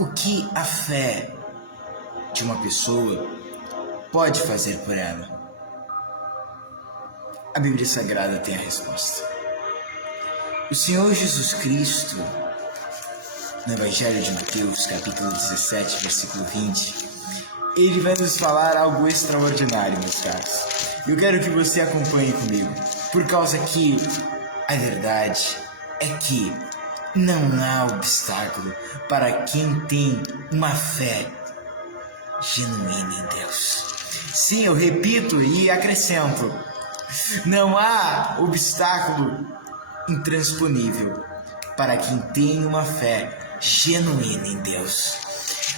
O que a fé de uma pessoa pode fazer por ela? A Bíblia Sagrada tem a resposta. O Senhor Jesus Cristo, no Evangelho de Mateus, capítulo 17, versículo 20, ele vai nos falar algo extraordinário, meus caros. Eu quero que você acompanhe comigo, por causa que a verdade é que não há obstáculo para quem tem uma fé genuína em Deus. Sim, eu repito e acrescento: não há obstáculo intransponível para quem tem uma fé genuína em Deus.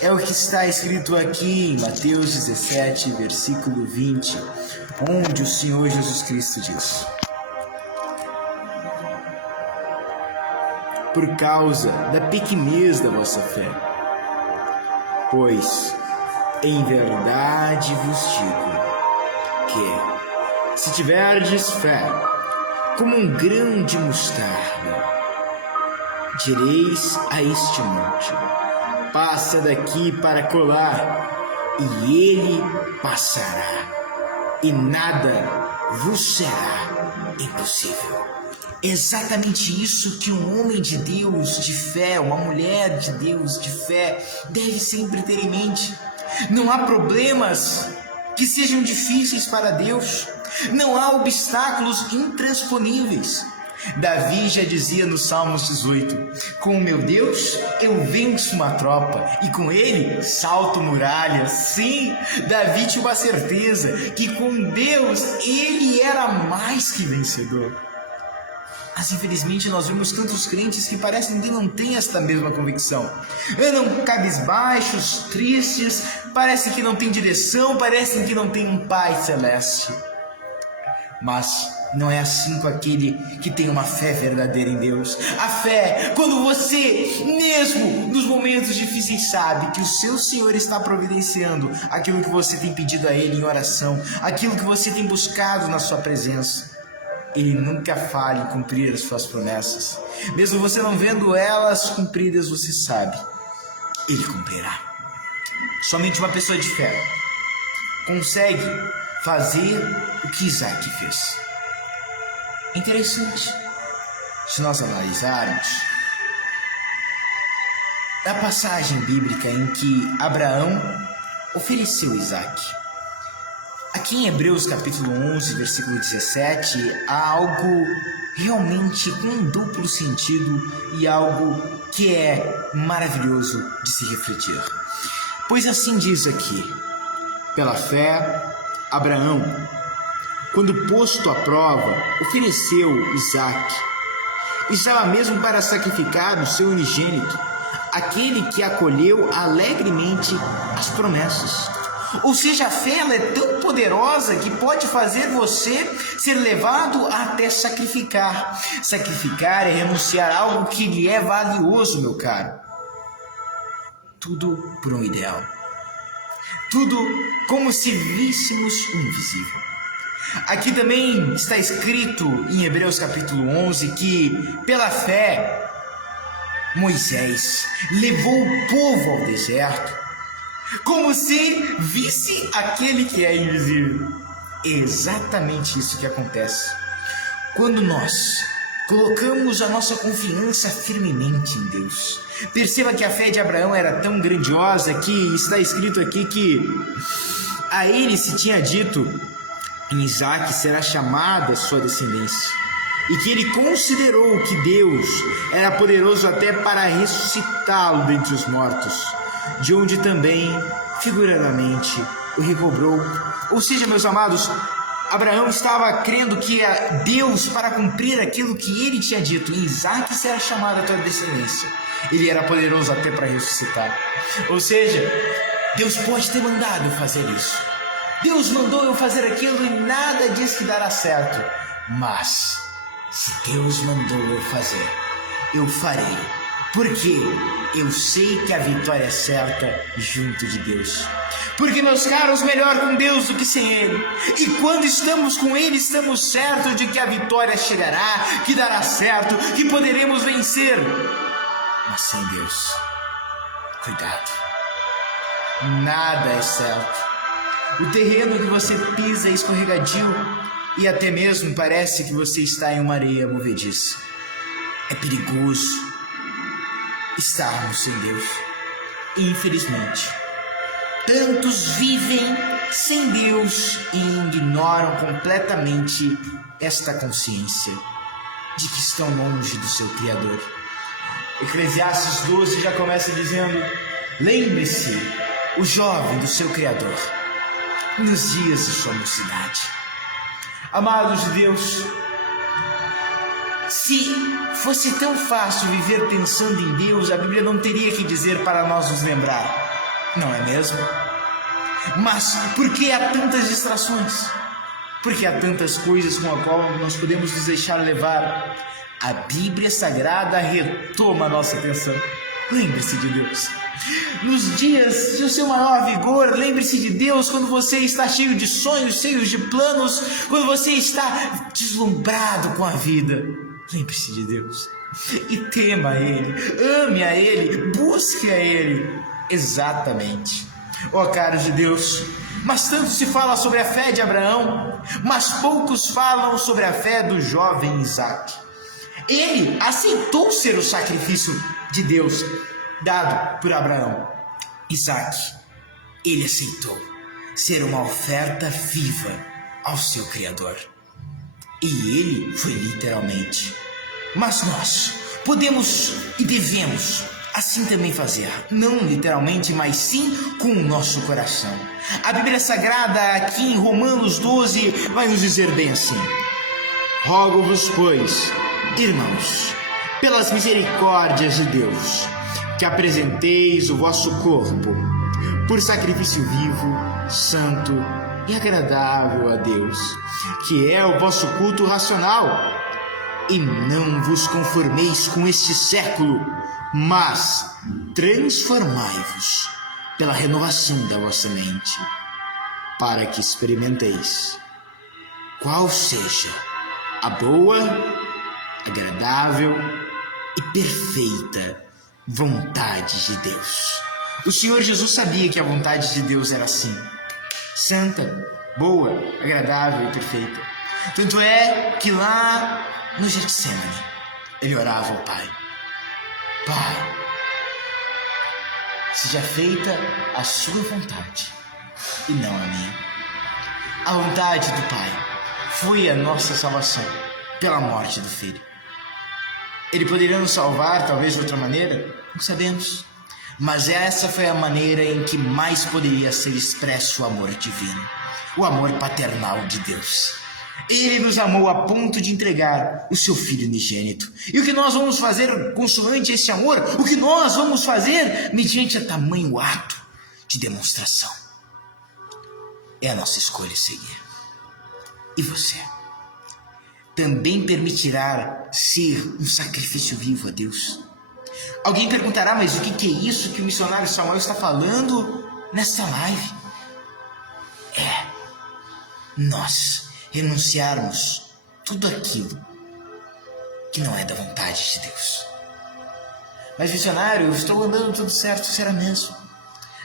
É o que está escrito aqui em Mateus 17, versículo 20, onde o Senhor Jesus Cristo diz: por causa da pequenez da vossa fé, pois em verdade vos digo que, se tiverdes fé como um grão de mostarda, direis a este monte: passa daqui para colar, e ele passará, e nada vos será impossível. Exatamente isso que um homem de Deus de fé, uma mulher de Deus de fé, deve sempre ter em mente. Não há problemas que sejam difíceis para Deus. Não há obstáculos intransponíveis. Davi já dizia no Salmos 18: com o meu Deus eu venço uma tropa, e com ele salto muralhas. Sim, Davi tinha uma certeza que com Deus ele era mais que vencedor. Mas infelizmente nós vemos tantos crentes que parecem que não têm esta mesma convicção. Andam cabisbaixos, tristes, parecem que não têm direção, parecem que não têm um Pai Celeste. Mas não é assim com aquele que tem uma fé verdadeira em Deus. A fé, quando você, mesmo nos momentos difíceis, sabe que o seu Senhor está providenciando aquilo que você tem pedido a Ele em oração, aquilo que você tem buscado na sua presença. Ele nunca falha em cumprir as suas promessas. Mesmo você não vendo elas cumpridas, você sabe, Ele cumprirá. Somente uma pessoa de fé consegue fazer o que Isaac fez. Interessante, se nós analisarmos a passagem bíblica em que Abraão ofereceu Isaac. Aqui em Hebreus capítulo 11, versículo 17, há algo realmente com um duplo sentido e algo que é maravilhoso de se refletir. Pois assim diz aqui: pela fé, Abraão, quando posto à prova, ofereceu Isaac. Estava mesmo para sacrificar o seu unigênito, aquele que acolheu alegremente as promessas. Ou seja, a fé ela é tão poderosa que pode fazer você ser levado até sacrificar. Sacrificar é renunciar a algo que lhe é valioso, meu caro. Tudo por um ideal. Tudo como se víssemos o invisível. Aqui também está escrito em Hebreus capítulo 11 que, pela fé, Moisés levou o povo ao deserto, como se visse aquele que é invisível. É exatamente isso que acontece quando nós colocamos a nossa confiança firmemente em Deus. Perceba que a fé de Abraão era tão grandiosa que está escrito aqui que a ele se tinha dito: em Isaac será chamada sua descendência, e que ele considerou que Deus era poderoso até para ressuscitá-lo dentre os mortos, de onde também, figuradamente, o recobrou. Ou seja, meus amados, Abraão estava crendo que Deus, para cumprir aquilo que ele tinha dito: em Isaac será chamada a tua descendência, ele era poderoso até para ressuscitar. Ou seja, Deus pode ter mandado eu fazer isso, Deus mandou eu fazer aquilo e nada diz que dará certo. Mas, se Deus mandou eu fazer, eu farei, porque eu sei que a vitória é certa junto de Deus. Porque, meus caros, melhor com Deus do que sem Ele. E quando estamos com Ele, estamos certos de que a vitória chegará, que dará certo, que poderemos vencer. Mas sem Deus, Cuidado. Nada é certo. O terreno que você pisa é escorregadio e até mesmo parece que você está em uma areia movediça. É perigoso estarmos sem Deus. Infelizmente, tantos vivem sem Deus e ignoram completamente esta consciência de que estão longe do seu Criador. Eclesiastes 12 já começa dizendo: lembre-se, o jovem, do seu Criador, nos dias de sua mocidade. Amados de Deus, se fosse tão fácil viver pensando em Deus, a Bíblia não teria que dizer para nós nos lembrar, não é mesmo? Mas por que há tantas distrações? Por que há tantas coisas com as quais nós podemos nos deixar levar? A Bíblia Sagrada retoma a nossa atenção. Lembre-se de Deus. Nos dias do seu maior vigor, lembre-se de Deus quando você está cheio de sonhos, cheio de planos, quando você está deslumbrado com a vida. Lembre-se de Deus e tema a Ele, ame a Ele, busque a Ele. Exatamente. Ó caros de Deus, mas tanto se fala sobre a fé de Abraão, mas poucos falam sobre a fé do jovem Isaque. Ele aceitou ser o sacrifício de Deus dado por Abraão. Isaque, ele aceitou ser uma oferta viva ao seu Criador. E ele foi literalmente. Mas nós podemos e devemos assim também fazer, não literalmente, mas sim com o nosso coração. A Bíblia Sagrada aqui em Romanos 12 vai nos dizer bem assim: rogo-vos, pois, irmãos, pelas misericórdias de Deus, que apresenteis o vosso corpo por sacrifício vivo, santo e agradável a Deus, que é o vosso culto racional. E não vos conformeis com este século, mas transformai-vos pela renovação da vossa mente, para que experimenteis qual seja a boa, agradável e perfeita vontade de Deus. O Senhor Jesus sabia que a vontade de Deus era assim: santa, boa, agradável e perfeita. Tanto é que lá no Getsemane ele orava ao Pai: Pai, seja feita a sua vontade e não a minha. A vontade do Pai foi a nossa salvação pela morte do Filho. Ele poderia nos salvar talvez de outra maneira? Não sabemos. Mas essa foi a maneira em que mais poderia ser expresso o amor divino, o amor paternal de Deus. Ele nos amou a ponto de entregar o seu Filho unigênito. E o que nós vamos fazer consoante esse amor? O que nós vamos fazer mediante a tamanho ato de demonstração? É a nossa escolha seguir. E você? Também permitirá ser um sacrifício vivo a Deus? Alguém perguntará: mas o que é isso que o missionário Samuel está falando nessa live? É nós renunciarmos tudo aquilo que não é da vontade de Deus. Mas missionário, eu estou andando tudo certo, será mesmo?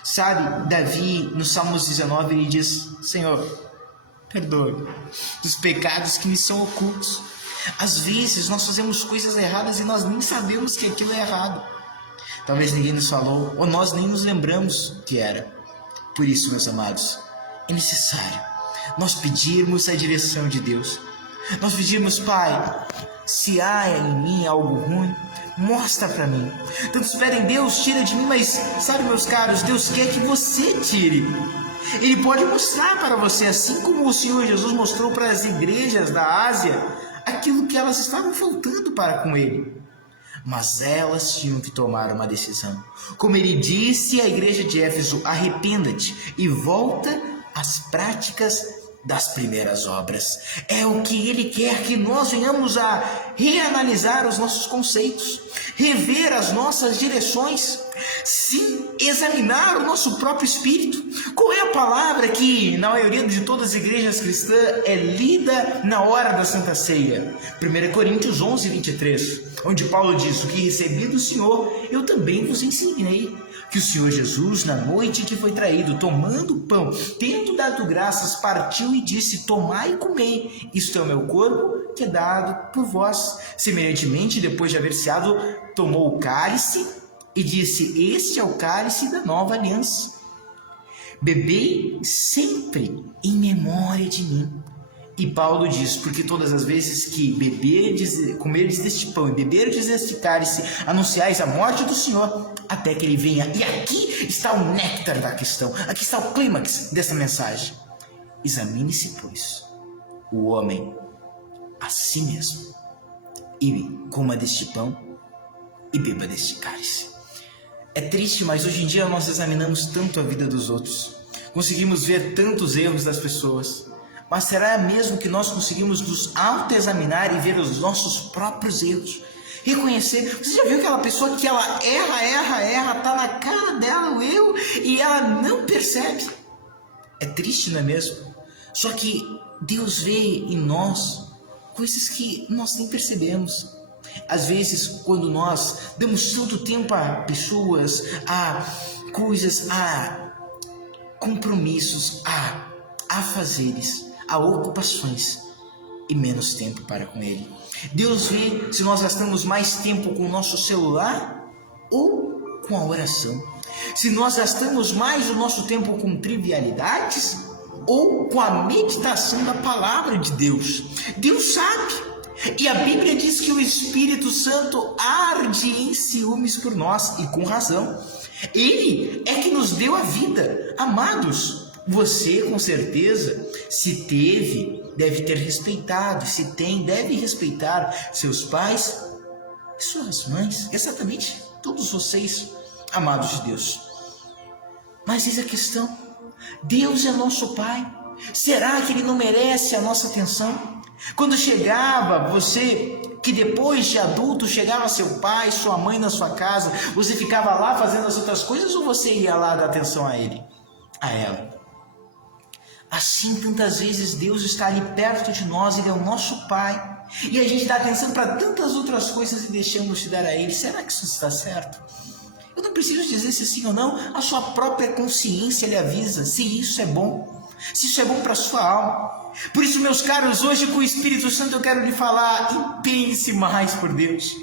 Sabe, Davi no Salmos 19 ele diz: Senhor, perdoe dos pecados que me são ocultos. Às vezes nós fazemos coisas erradas e nós nem sabemos que aquilo é errado. Talvez ninguém nos falou, ou nós nem nos lembramos que era. Por isso, meus amados, é necessário nós pedirmos a direção de Deus. Nós pedirmos: Pai, se há em mim algo ruim, mostra para mim. Tantos pedem: Deus, tira de mim, mas sabe, meus caros, Deus quer que você tire. Ele pode mostrar para você, assim como o Senhor Jesus mostrou para as igrejas da Ásia aquilo que elas estavam faltando para com Ele. Mas elas tinham que tomar uma decisão. Como Ele disse à igreja de Éfeso: arrependa-te e volta às práticas das primeiras obras. É o que Ele quer, que nós venhamos a reanalisar os nossos conceitos, rever as nossas direções, Sim, examinar o nosso próprio espírito. Qual é a palavra que, na maioria de todas as igrejas cristãs, é lida na hora da Santa Ceia? 1 Coríntios 11, 23, onde Paulo diz: o que recebi do Senhor, eu também vos ensinei. Que o Senhor Jesus, na noite em que foi traído, tomando o pão, tendo dado graças, partiu e disse: tomai e comei, isto é o meu corpo, que é dado por vós. Semelhantemente, depois de haver ceado, tomou o cálice e disse: este é o cálice da nova aliança. Bebei sempre em memória de mim. E Paulo diz: porque todas as vezes que comerdes deste pão e beberdes deste cálice, anunciais a morte do Senhor, até que ele venha. E aqui está o néctar da questão, aqui está o clímax dessa mensagem. Examine-se, pois, o homem a si mesmo, e coma deste pão e beba deste cálice. É triste, mas hoje em dia nós examinamos tanto a vida dos outros, conseguimos ver tantos erros das pessoas, mas será mesmo que nós conseguimos nos autoexaminar e ver os nossos próprios erros? Reconhecer. Você já viu aquela pessoa que ela erra, tá na cara dela o erro e ela não percebe? É triste, não é mesmo? Só que Deus vê em nós coisas que nós nem percebemos. Às vezes, quando nós damos tanto tempo a pessoas, a coisas, a compromissos, a afazeres, a ocupações e menos tempo para com Ele. Deus vê se nós gastamos mais tempo com o nosso celular ou com a oração. Se nós gastamos mais o nosso tempo com trivialidades ou com a meditação da palavra de Deus. Deus sabe. E a Bíblia diz que o Espírito Santo arde em ciúmes por nós, e com razão. Ele é que nos deu a vida. Amados, você com certeza, se teve, deve ter respeitado. Se tem, deve respeitar seus pais e suas mães. Exatamente, todos vocês, amados de Deus. Mas eis a questão: Deus é nosso Pai. Será que Ele não merece a nossa atenção? Quando chegava você, que depois de adulto chegava seu pai, sua mãe na sua casa, você ficava lá fazendo as outras coisas ou você ia lá dar atenção a ele, a ela? Assim, tantas vezes Deus está ali perto de nós, Ele é o nosso Pai, e a gente dá atenção para tantas outras coisas e deixamos de dar a Ele. Será que isso está certo? Eu não preciso dizer se sim ou não, a sua própria consciência lhe avisa se isso é bom, se isso é bom para a sua alma. Por isso, meus caros, hoje com o Espírito Santo eu quero lhe falar: e pense mais por Deus.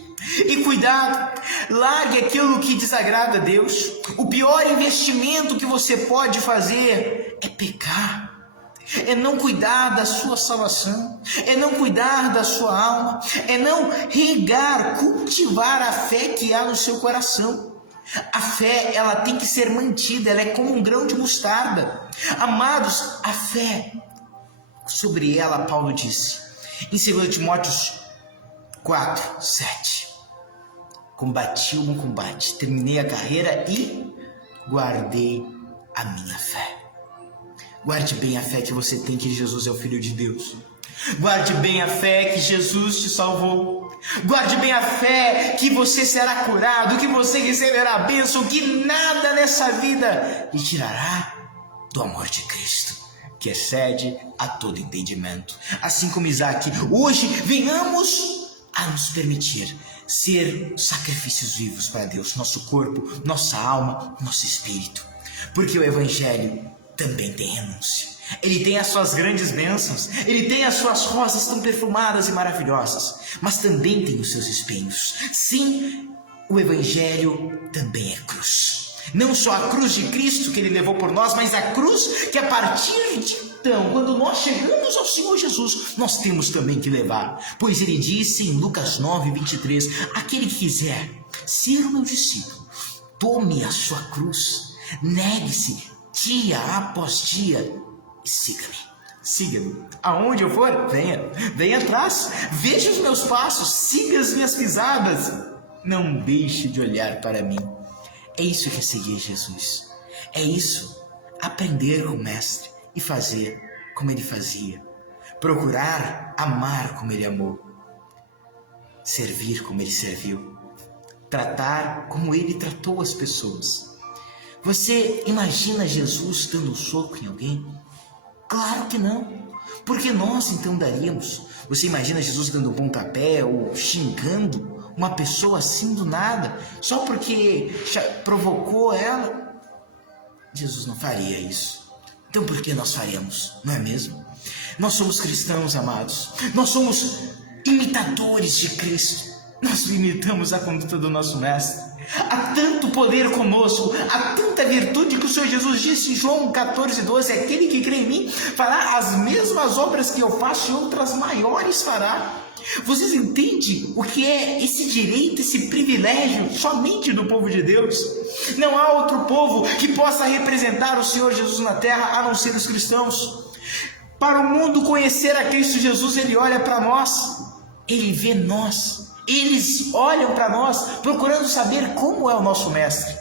E cuidado, largue aquilo que desagrada a Deus. O pior investimento que você pode fazer é pecar, é não cuidar da sua salvação, é não cuidar da sua alma, é não regar, cultivar a fé que há no seu coração. A fé, ela tem que ser mantida, ela é como um grão de mostarda. Amados, a fé, sobre ela Paulo disse em 2 Timóteo 4, 7: combati o bom combate, terminei a carreira e guardei a minha fé. Guarde bem a fé que você tem, que Jesus é o Filho de Deus. Guarde bem a fé que Jesus te salvou. Guarde bem a fé que você será curado, que você receberá a bênção, que nada nessa vida lhe tirará do amor de Cristo, que excede a todo entendimento. Assim como Isaac, hoje venhamos a nos permitir ser sacrifícios vivos para Deus, nosso corpo, nossa alma, nosso espírito. Porque o Evangelho também tem renúncia. Ele tem as suas grandes bênçãos, ele tem as suas rosas tão perfumadas e maravilhosas, mas também tem os seus espinhos. Sim, o Evangelho também é cruz. Não só a cruz de Cristo que Ele levou por nós, mas a cruz que a partir de então, quando nós chegamos ao Senhor Jesus, nós temos também que levar. Pois Ele disse em Lucas 9, 23, aquele que quiser ser o meu discípulo, tome a sua cruz, negue-se dia após dia e siga-me. Siga-me. Aonde eu for, venha atrás. Veja os meus passos, siga as minhas pisadas. Não deixe de olhar para mim. É isso que é seguir Jesus. É isso, aprender com o Mestre e fazer como Ele fazia. Procurar amar como Ele amou. Servir como Ele serviu. tratar como ele tratou as pessoas. Você imagina Jesus dando um soco em alguém? Claro que não. Por que nós então daríamos? Você imagina Jesus dando um pontapé ou xingando uma pessoa assim do nada, só porque provocou ela? Jesus não faria isso. Então por que nós faremos, não é mesmo? Nós somos cristãos, amados. Nós somos imitadores de Cristo. Nós imitamos a conduta do nosso Mestre. Há tanto poder conosco, há tanta virtude que o Senhor Jesus disse em João 14:12: aquele que crê em mim fará as mesmas obras que eu faço e outras maiores fará. Vocês entendem o que é esse direito, esse privilégio somente do povo de Deus? Não há outro povo que possa representar o Senhor Jesus na terra a não ser os cristãos. Para o mundo conhecer a Cristo Jesus, ele olha para nós, ele vê nós. Eles olham para nós procurando saber como é o nosso Mestre.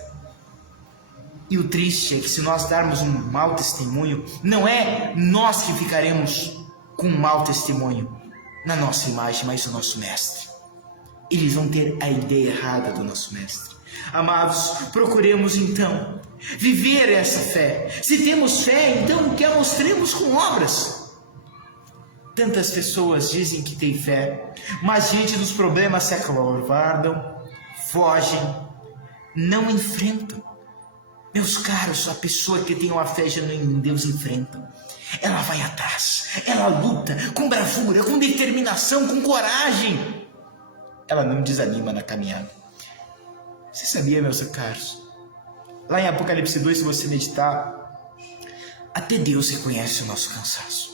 E o triste é que se nós darmos um mau testemunho, não é nós que ficaremos com um mau testemunho na nossa imagem, mas o nosso Mestre. Eles vão ter a ideia errada do nosso Mestre. Amados, procuremos então viver essa fé. Se temos fé, então que a mostremos com obras. Tantas pessoas dizem que têm fé, mas diante dos problemas se acovardam, fogem, não enfrentam. Meus caros, a pessoa que tem uma fé genuína em Deus enfrenta. Ela vai atrás, ela luta com bravura, com determinação, com coragem. Ela não desanima na caminhada. Você sabia, meus caros? Lá em Apocalipse 2, se você meditar, até Deus reconhece o nosso cansaço.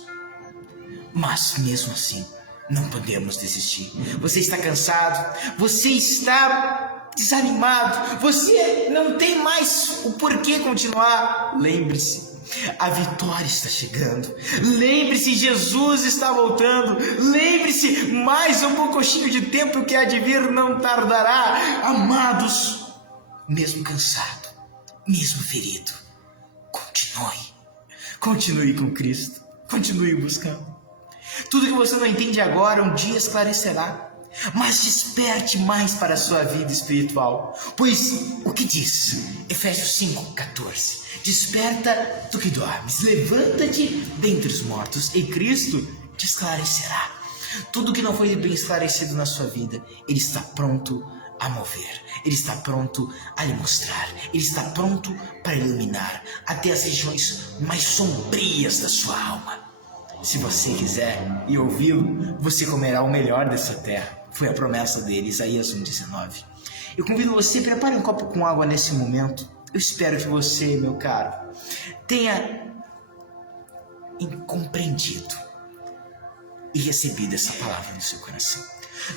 Mas mesmo assim, não podemos desistir. Você está cansado, você está desanimado, você não tem mais o porquê continuar. Lembre-se, a vitória está chegando. Lembre-se, Jesus está voltando. Lembre-se, mais um pouquinho de tempo que há de vir não tardará. Amados, mesmo cansado, mesmo ferido, continue com Cristo, continue buscando. Tudo que você não entende agora, um dia esclarecerá. Mas desperte mais para a sua vida espiritual. Pois o que diz? Efésios 5:14. Desperta tu que dormes, levanta-te dentre os mortos, e Cristo te esclarecerá. Tudo que não foi bem esclarecido na sua vida, Ele está pronto a mover. Ele está pronto a lhe mostrar. Ele está pronto para iluminar até as regiões mais sombrias da sua alma. Se você quiser e ouvi-lo, você comerá o melhor dessa terra. Foi a promessa dele, Isaías 1:19. Eu convido você, prepare um copo com água nesse momento. Eu espero que você, meu caro, tenha compreendido e recebido essa palavra no seu coração.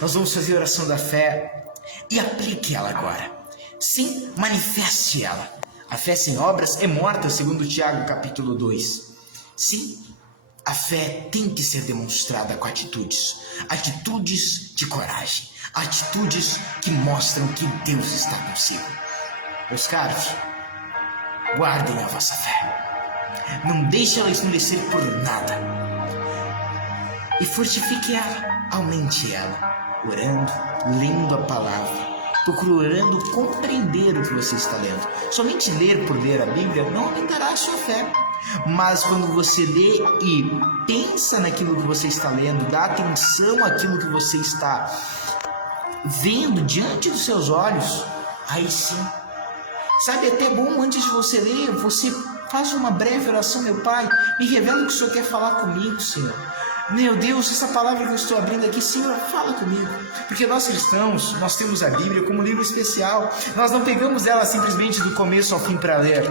Nós vamos fazer a oração da fé e aplique ela agora. Sim, manifeste ela. A fé sem obras é morta, segundo Tiago capítulo 2. Sim, a fé tem que ser demonstrada com atitudes de coragem, atitudes que mostram que Deus está consigo. Meus caros, guardem a vossa fé, não deixe ela esmorecer por nada, e fortifique ela, aumente ela, orando, lendo a palavra, procurando compreender o que você está lendo. Somente ler por ler a Bíblia não aumentará a sua fé. Mas quando você lê e pensa naquilo que você está lendo, dá atenção àquilo que você está vendo diante dos seus olhos, aí sim, sabe, até bom antes de você ler, você faz uma breve oração. Meu Pai, me revela o que o Senhor quer falar comigo, Senhor. Meu Deus, essa palavra que eu estou abrindo aqui, Senhor, fala comigo. Porque nós cristãos, nós temos a Bíblia como livro especial. Nós não pegamos ela simplesmente do começo ao fim para ler.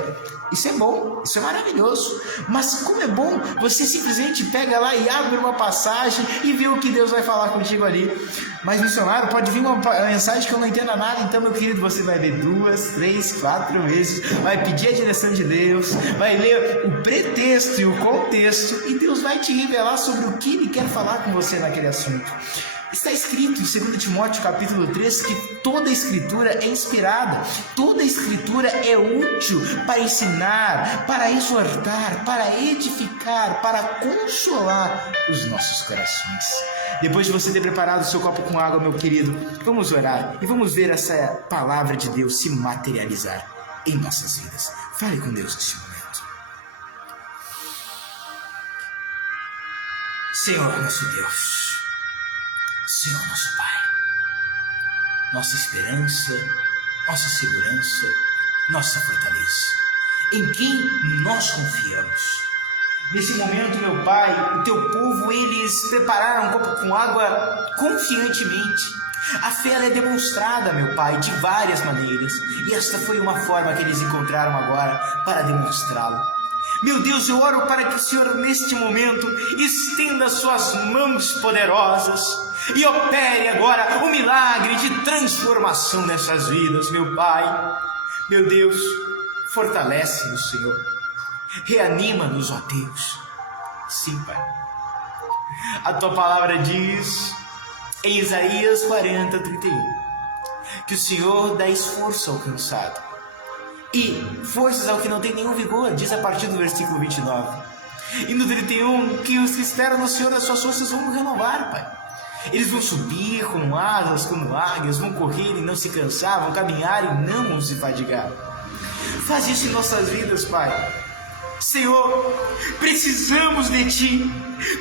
Isso é bom, isso é maravilhoso. Mas como é bom, você simplesmente pega lá e abre uma passagem e vê o que Deus vai falar contigo ali. Mas, missionário, pode vir uma mensagem que eu não entenda nada. Então, meu querido, você vai ler 2, 3, 4 vezes, vai pedir a direção de Deus, vai ler o pretexto e o contexto, e Deus vai te revelar sobre o que Ele quer falar com você naquele assunto. Está escrito em 2 Timóteo capítulo 3 que toda a escritura é inspirada, toda a escritura é útil para ensinar, para exortar, para edificar, para consolar os nossos corações. Depois de você ter preparado o seu copo com água, meu querido, vamos orar e vamos ver essa palavra de Deus se materializar em nossas vidas. Fale com Deus neste momento. Senhor nosso Deus, Senhor nosso Pai, nossa esperança, nossa segurança, nossa fortaleza, em quem nós confiamos. Nesse momento, meu Pai, o teu povo, eles prepararam um copo com água confiantemente. A fé ela é demonstrada, meu Pai, de várias maneiras, e esta foi uma forma que eles encontraram agora para demonstrá-lo. Meu Deus, eu oro para que o Senhor, neste momento, estenda suas mãos poderosas e opere agora o milagre de transformação nessas vidas, meu Pai. Meu Deus, fortalece-nos, Senhor. Reanima-nos, ó Deus. Sim, Pai. A tua palavra diz em Isaías 40:31 que o Senhor dá esforço ao cansado e forças ao que não tem nenhum vigor, diz a partir do versículo 29. E no 31, que os que esperam no Senhor, as suas forças vão renovar, Pai. Eles vão subir com asas como águias, vão correr e não se cansar, vão caminhar e não se fadigar. Faz isso em nossas vidas, Pai. Senhor, precisamos de Ti.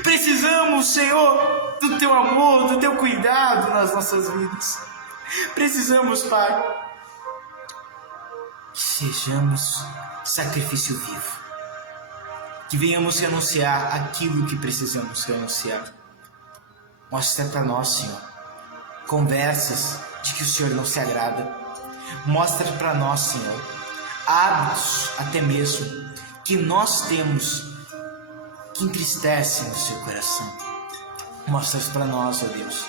Precisamos, Senhor, do Teu amor, do Teu cuidado nas nossas vidas. Precisamos, Pai, que sejamos sacrifício vivo, que venhamos renunciar aquilo que precisamos renunciar. Mostra para nós, Senhor, conversas de que o Senhor não se agrada. Mostra para nós, Senhor, hábitos até mesmo que nós temos que entristecem o seu coração. Mostra para nós, ó Deus,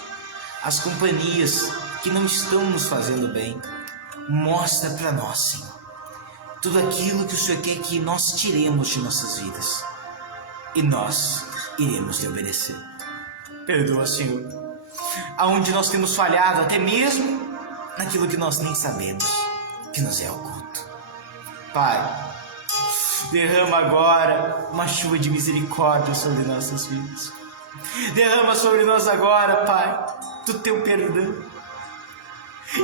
as companhias que não estão nos fazendo bem. Mostra para nós, Senhor, tudo aquilo que o Senhor quer que nós tiremos de nossas vidas, e nós iremos lhe obedecer. Perdoa, Senhor, aonde nós temos falhado, até mesmo naquilo que nós nem sabemos, que nos é oculto. Pai, derrama agora uma chuva de misericórdia sobre nossas vidas. Derrama sobre nós agora, Pai, do Teu perdão.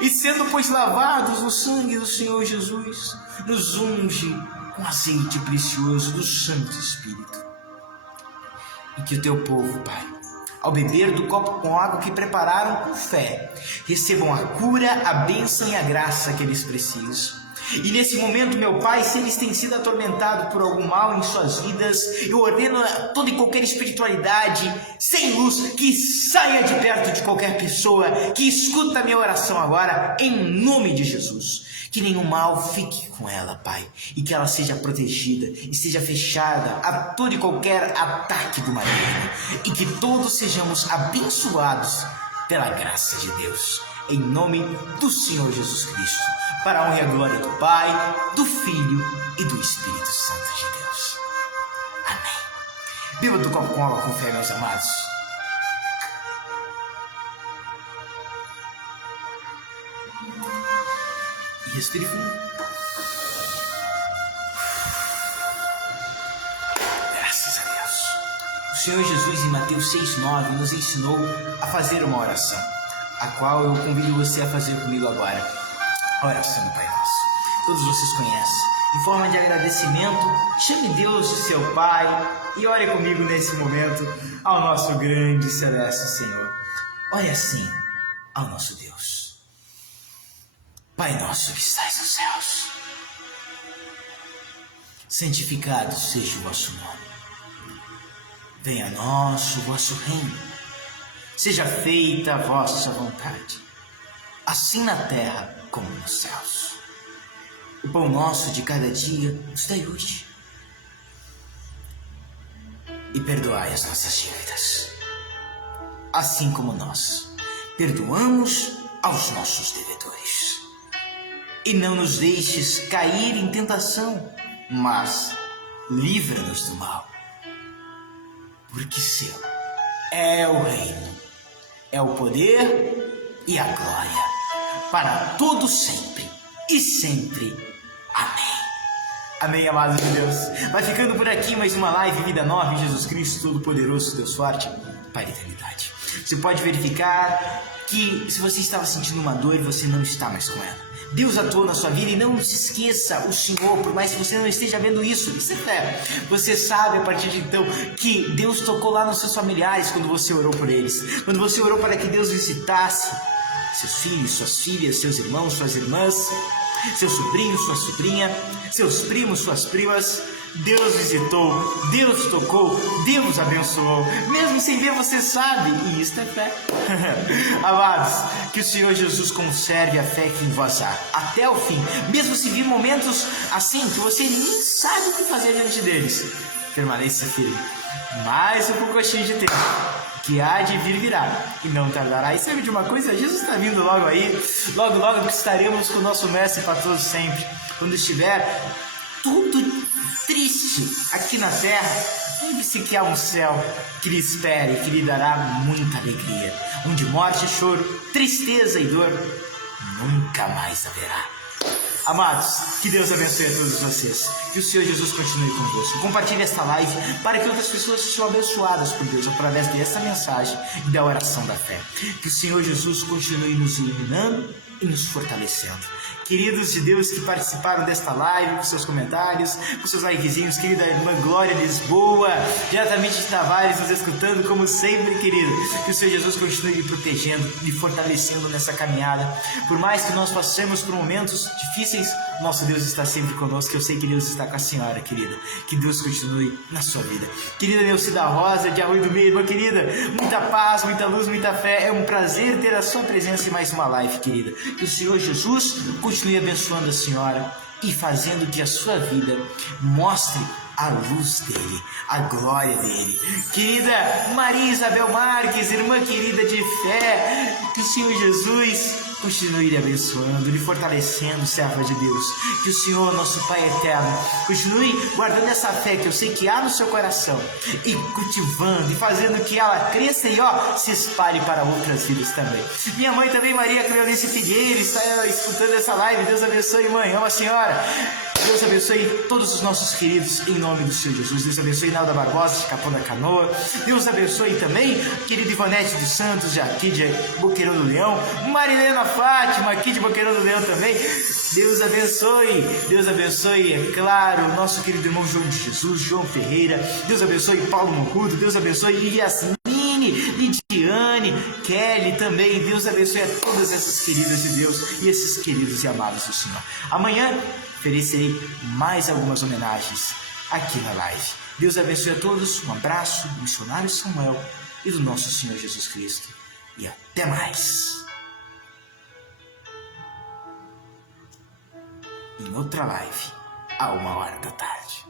E sendo, pois, lavados no sangue do Senhor Jesus, nos unge com azeite precioso do Santo Espírito. E que o Teu povo, Pai, ao beber do copo com água que prepararam com fé, recebam a cura, a bênção e a graça que eles precisam. E nesse momento, meu Pai, se eles têm sido atormentados por algum mal em suas vidas, eu ordeno toda e qualquer espiritualidade sem luz que saia de perto de qualquer pessoa que escuta a minha oração agora, em nome de Jesus. Que nenhum mal fique com ela, Pai, e que ela seja protegida e seja fechada a todo e qualquer ataque do maligno, e que todos sejamos abençoados pela graça de Deus, em nome do Senhor Jesus Cristo, para a honra e a glória do Pai, do Filho e do Espírito Santo de Deus. Amém. Beba do copo com água com fé, meus amados. E respire fundo. Graças a Deus. O Senhor Jesus, em Mateus 6,9, nos ensinou a fazer uma oração, a qual eu convido você a fazer comigo agora. A oração do Pai Nosso. Todos vocês conhecem. Em forma de agradecimento, chame Deus de seu Pai e ore comigo nesse momento ao nosso grande e celeste Senhor. Ore assim ao nosso Deus. Pai nosso que estais nos céus, santificado seja o vosso nome. Venha a nós o vosso reino. Seja feita a vossa vontade, assim na terra como nos céus. O pão nosso de cada dia nos dai hoje. E perdoai as nossas dívidas, assim como nós perdoamos aos nossos devedores. E não nos deixes cair em tentação, mas livra-nos do mal. Porque seu é o reino, é o poder e a glória, para todos sempre e sempre. Amém. Amém, amados de Deus. Vai ficando por aqui mais uma live Vida Nova em Jesus Cristo Todo-Poderoso, Deus Forte, Pai da Eternidade. Você pode verificar que se você estava sentindo uma dor, você não está mais com ela. Deus atuou na sua vida e não se esqueça o Senhor, por mais que você não esteja vendo isso é fé. Você sabe a partir de então que Deus tocou lá nos seus familiares quando você orou por eles, quando você orou para que Deus visitasse seus filhos, suas filhas, seus irmãos, suas irmãs, seus sobrinhos, sua sobrinha, seus primos, suas primas. Deus visitou, Deus tocou, Deus abençoou, mesmo sem ver você sabe, e isto é fé. Amados, que o Senhor Jesus conserve a fé que em vós há, até o fim, mesmo se vir momentos assim, que você nem sabe o que fazer diante deles, permaneça firme, mais um pouquinho de tempo, que há de vir virá, e não tardará. E sabe de uma coisa? Jesus está vindo logo aí, logo logo que estaremos com o nosso Mestre para todos sempre, quando estiver tudo triste aqui na terra, lembre-se que há um céu que lhe espera e que lhe dará muita alegria, onde morte, choro, tristeza e dor nunca mais haverá. Amados, que Deus abençoe a todos vocês, que o Senhor Jesus continue convosco. Compartilhe esta live para que outras pessoas sejam abençoadas por Deus através dessa mensagem e da oração da fé. Que o Senhor Jesus continue nos iluminando e nos fortalecendo. Queridos de Deus que participaram desta live, com seus comentários, com seus likezinhos, querida irmã Glória Lisboa, diretamente de Tavares, nos escutando como sempre, querido. Que o Senhor Jesus continue me protegendo, me fortalecendo nessa caminhada. Por mais que nós passemos por momentos difíceis, nosso Deus está sempre conosco. Eu sei que Deus está com a senhora, querida. Que Deus continue na sua vida. Querida Neucida Rosa, de Arroio do Meio, irmã querida, muita paz, muita luz, muita fé. É um prazer ter a sua presença em mais uma live, querida. Que o Senhor Jesus continue abençoando a senhora e fazendo que a sua vida mostre a luz dele, a glória dele. Querida Maria Isabel Marques, irmã querida de fé, que o Senhor Jesus continue lhe abençoando, lhe fortalecendo, serva de Deus. Que o Senhor, nosso Pai eterno, continue guardando essa fé que eu sei que há no seu coração e cultivando e fazendo que ela cresça e se espalhe para outras vidas também. Minha mãe também, Maria Cleonice Figueiredo, está escutando essa live. Deus abençoe, mãe. Amo a senhora. Deus abençoe todos os nossos queridos, em nome do Senhor Jesus. Deus abençoe Nalda Barbosa, de Capão da Canoa. Deus abençoe também querida Ivonete dos Santos, aqui de Boqueirão do Leão. Marilena Fátima, aqui de Boqueirão do Leão também. Deus abençoe, é claro, o nosso querido irmão João de Jesus, João Ferreira. Deus abençoe Paulo Morrudo. Deus abençoe Yasmine, Lidiane, Kelly também. Deus abençoe a todas essas queridas de Deus e esses queridos e amados do Senhor. Amanhã oferecerei mais algumas homenagens aqui na live. Deus abençoe a todos, um abraço do missionário Samuel e do nosso Senhor Jesus Cristo. E até mais! Em outra live, a 1h da tarde.